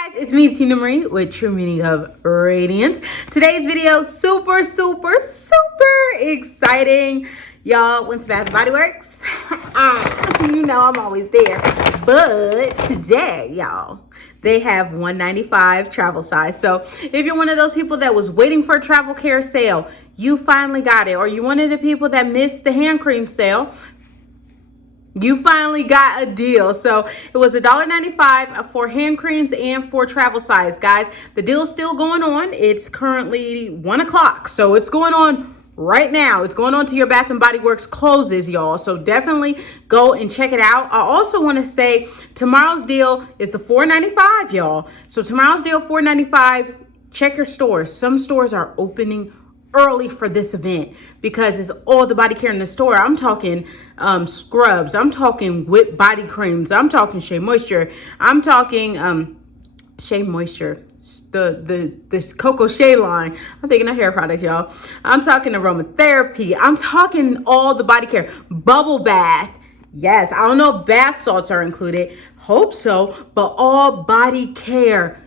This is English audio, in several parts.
Hi guys, it's me, Tina Marie, with True Meaning of Radiance. Today's video, super exciting. Y'all went to Bath and Body Works. You know I'm always there. But today, y'all, they have $195 travel size. So if you're one of those people that was waiting for a travel care sale, you finally got it. Or you're one of the people that missed the hand cream sale, you finally got a deal. So it was $1.95 for hand creams and for travel size. Guys, the deal's still going on. It's currently 1 o'clock. So it's going on right now. It's going on to your Bath and Body Works closes, y'all. So definitely go and check it out. I also want to say tomorrow's deal is the $4.95, y'all. So tomorrow's deal, $4.95. Check your stores. Some stores are opening early for this event because it's all the body care in the store. I'm talking scrubs, I'm talking whipped body creams, I'm talking Shea Moisture, I'm talking Shea Moisture, this Coco Shea line. I'm thinking of hair products, y'all. I'm talking aromatherapy, I'm talking all the body care, bubble bath. Yes, I don't know if bath salts are included, hope so, but all body care,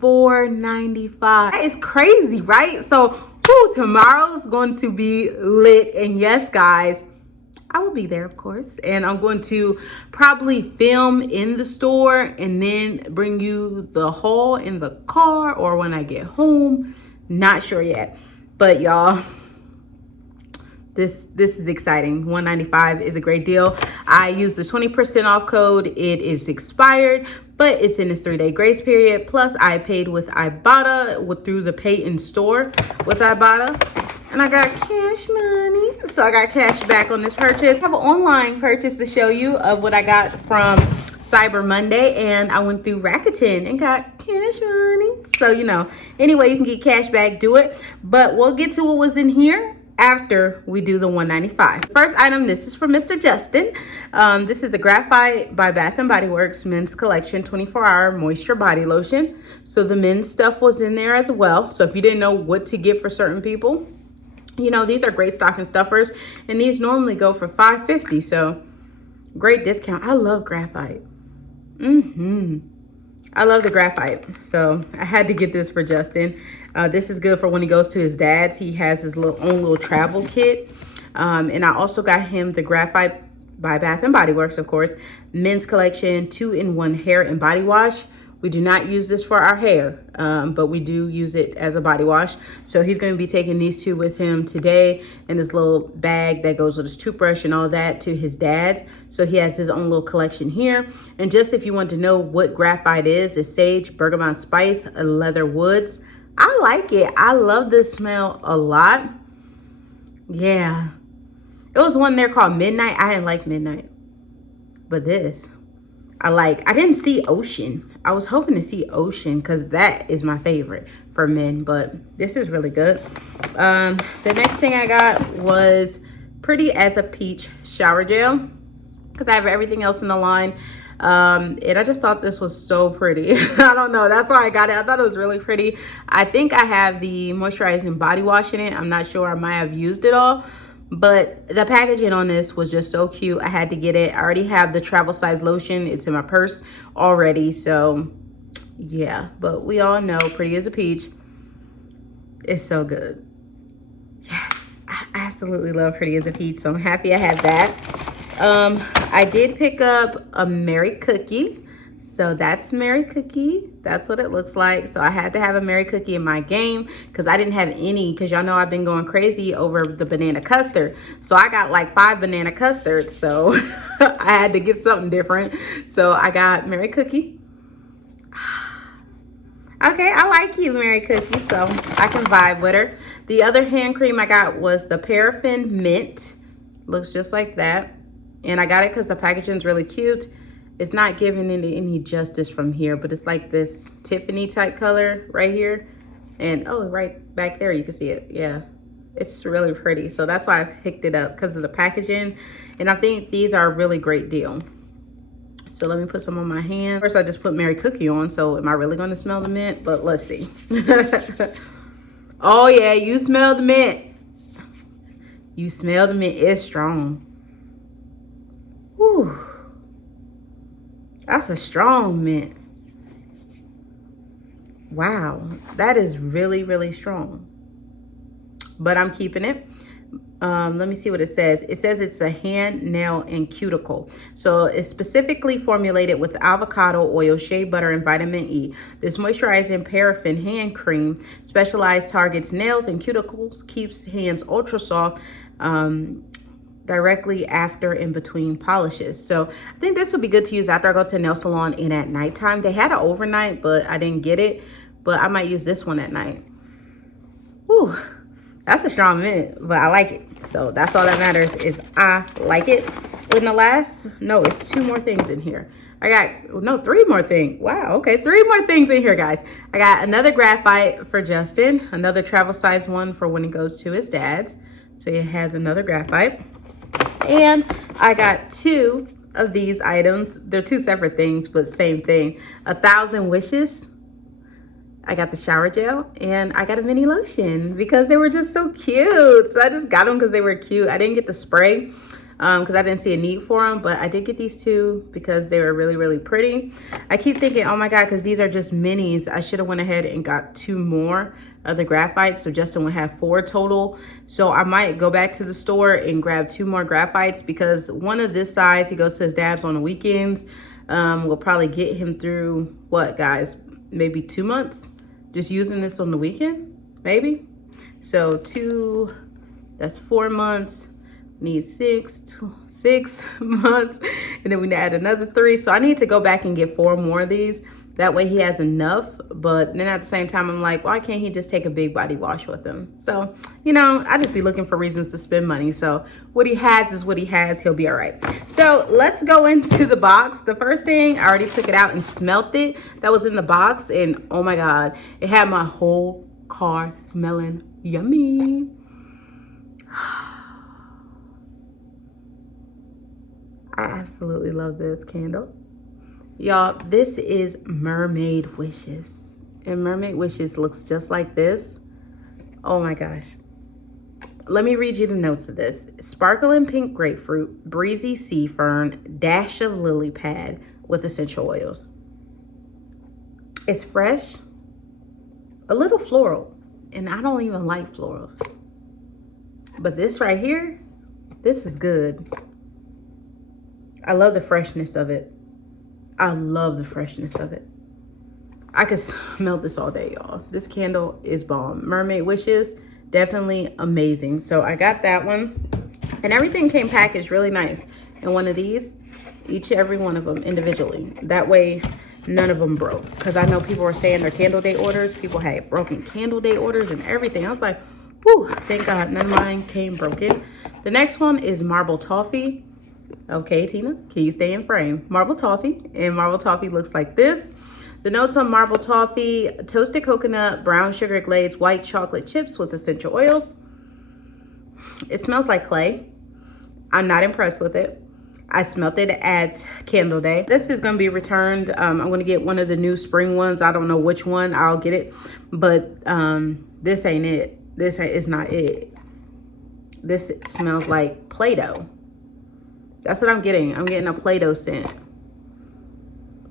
$4.95. That is crazy, right? So tomorrow's going to be lit. And yes, guys, I will be there, of course. And I'm going to probably film in the store and then bring you the haul in the car or when I get home. Not sure yet. But y'all, this is exciting. $195 is a great deal. I used the 20% off code. It is expired, but it's in its 3-day grace period. Plus, I paid with Ibotta through the pay in store with Ibotta, and I got cash money. So I got cash back on this purchase. I have an online purchase to show you of what I got from Cyber Monday, and I went through Rakuten and got cash money. So, you know, anyway, you can get cash back, do it. But we'll get to what was in here after we do the $195. First item, this is for Mr. Justin. This is the Graphite by Bath and Body Works men's collection 24-hour moisture body lotion. So the men's stuff was in there as well. So if you didn't know what to get for certain people, you know, these are great stocking stuffers, and these normally go for $5.50. So great discount. I love Graphite. I love the Graphite, so I had to get this for Justin. This is good for when he goes to his dad's. He has his own little travel kit. And I also got him the Graphite by Bath and Body Works, of course, men's collection 2-in-1 hair and body wash. We do not use this for our hair, but we do use it as a body wash. So he's going to be taking these two with him today in this little bag that goes with his toothbrush and all that to his dad's. So he has his own little collection here. And just if you want to know what Graphite is, it's sage, bergamot spice, leather woods. I like it. I love this smell a lot. Yeah. It was one there called Midnight. I didn't like Midnight. But this, I like. I didn't see Ocean. I was hoping to see Ocean because that is my favorite for men. But this is really good. The next thing I got was Pretty as a Peach shower gel because I have everything else in the line. And I just thought this was so pretty. I don't know, that's why I got it. I thought it was really pretty. I think I have the moisturizing body wash in it. I'm not sure, I might have used it all, but the packaging on this was just so cute. I had to get it. I already have the travel size lotion. It's in my purse already, so yeah. But we all know Pretty as a Peach is so good. Yes, I absolutely love Pretty as a Peach, so I'm happy I have that. I did pick up a Mary cookie. So that's Mary cookie. That's what it looks like. So I had to have a Mary cookie in my game because I didn't have any, because y'all know I've been going crazy over the banana custard. So I got like 5 banana custards. So I had to get something different. So I got Mary cookie. Okay, I like you, Mary cookie, so I can vibe with her. The other hand cream I got was the Paraffin Mint. Looks just like that. And I got it because the packaging is really cute. It's not giving it any justice from here, but it's like this Tiffany type color right here. And oh, right back there, you can see it. Yeah, it's really pretty. So that's why I picked it up, because of the packaging. And I think these are a really great deal. So let me put some on my hand. First, I just put Mary Cookie on. So am I really going to smell the mint? But let's see. Oh yeah, you smell the mint. You smell the mint. It's strong. Whew. That's a strong mint. Wow, that is really, really strong. But I'm keeping it. Let me see what it says. It says it's a hand, nail, and cuticle. So it's specifically formulated with avocado oil, shea butter, and vitamin E. This moisturizing paraffin hand cream specialized targets nails and cuticles, keeps hands ultra soft directly after and between polishes. So I think this would be good to use after I go to the nail salon and at nighttime. They had an overnight, but I didn't get it. But I might use this one at night. Whew. That's a strong mint, but I like it. So that's all that matters, is I like it. In the last, no, it's 2 more things in here. I got, no, 3 more things. Wow, okay, 3 more things in here, guys. I got another graphite for Justin, another travel size one for when he goes to his dad's. So he has another graphite. And I got 2 of these items. They're 2 separate things, but same thing. 1,000 Wishes. I got the shower gel, and I got a mini lotion because they were just so cute. So I just got them because they were cute. I didn't get the spray because I didn't see a need for them, but I did get these 2 because they were really, really pretty. I keep thinking, oh my God, because these are just minis, I should have went ahead and got 2 more of the graphite, so Justin would have 4 total. So I might go back to the store and grab 2 more graphites because one of this size, he goes to his dad's on the weekends, will probably get him through, what guys, maybe 2 months just using this on the weekend, maybe. So 2, that's 4 months, need 6 months, and then we add another 3. So I need to go back and get 4 more of these. That way he has enough, but then at the same time, I'm like, why can't he just take a big body wash with him? So, you know, I just be looking for reasons to spend money. So what he has is what he has. He'll be all right. So let's go into the box. The first thing, I already took it out and smelt it. That was in the box, and oh my God, it had my whole car smelling yummy. I absolutely love this candle. Y'all, this is Mermaid Wishes. And Mermaid Wishes looks just like this. Oh my gosh. Let me read you the notes of this. Sparkling pink grapefruit, breezy sea fern, dash of lily pad with essential oils. It's fresh, a little floral, and I don't even like florals. But this right here, this is good. I love the freshness of it. I love the freshness of it. I could smell this all day, y'all. This candle is bomb. Mermaid Wishes, definitely amazing. So I got that one. And everything came packaged really nice. And one of these, every one of them individually. That way, none of them broke. Because I know people were saying their candle day orders. People had broken candle day orders and everything. I was like, whew, thank God none of mine came broken. The next one is Marble Toffee. Okay, Tina, can you stay in frame? Marble Toffee, and Marble Toffee looks like this. The notes on Marble Toffee: toasted coconut, brown sugar glaze, white chocolate chips with essential oils. It smells like clay. I'm not impressed with it. I smelled it at Candle Day. This is gonna be returned. I'm gonna get one of the new spring ones. I don't know which one, I'll get it. But this ain't it. This is not it. This smells like Play-Doh. That's what I'm getting. I'm getting a Play-Doh scent.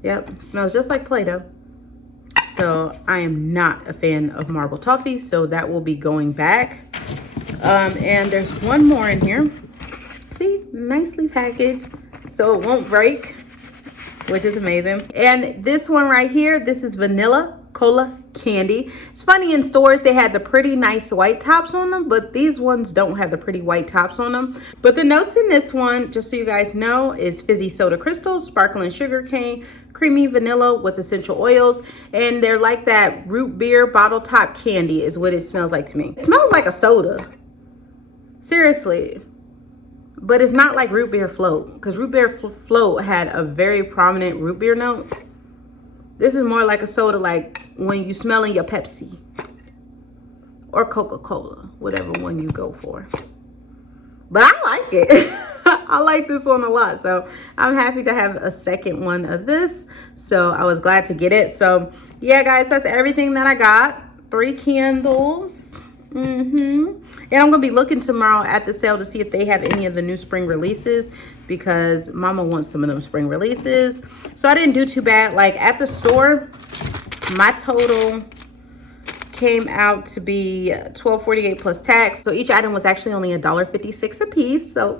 Yep, smells just like Play-Doh. So I am not a fan of Marble Toffee, so that will be going back. And there's one more in here. See, nicely packaged, so it won't break, which is amazing. And this one right here, this is Vanilla Cola Candy. It's funny, in stores they had the pretty nice white tops on them, but these ones don't have the pretty white tops on them. But the notes in this one, just so you guys know, is fizzy soda crystals, sparkling sugar cane, creamy vanilla with essential oils, and they're like that root beer bottle top candy is what it smells like to me. It smells like a soda, seriously. But it's not like root beer float, because root beer float had a very prominent root beer note. This is more like a soda, like when you smelling your Pepsi or Coca-Cola, whatever one you go for. But I like it. I like this one a lot. So I'm happy to have a second one of this. So I was glad to get it. So yeah, guys, that's everything that I got. 3 candles. And I'm gonna be looking tomorrow at the sale to see if they have any of the new spring releases, because mama wants some of them spring releases. So I didn't do too bad. Like at the store, My total came out to be $12.48 plus tax. So each item was actually only $1.56 a piece. So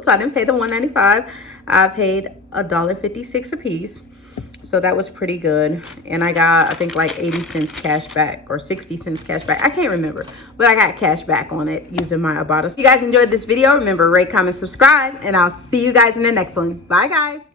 so I didn't pay the $1.95. I paid $1.56 a piece. So that was pretty good. And I got, I think, like 80 cents cash back or 60 cents cash back. I can't remember, but I got cash back on it using my Ibotta. So if you guys enjoyed this video, remember, rate, comment, subscribe, and I'll see you guys in the next one. Bye, guys.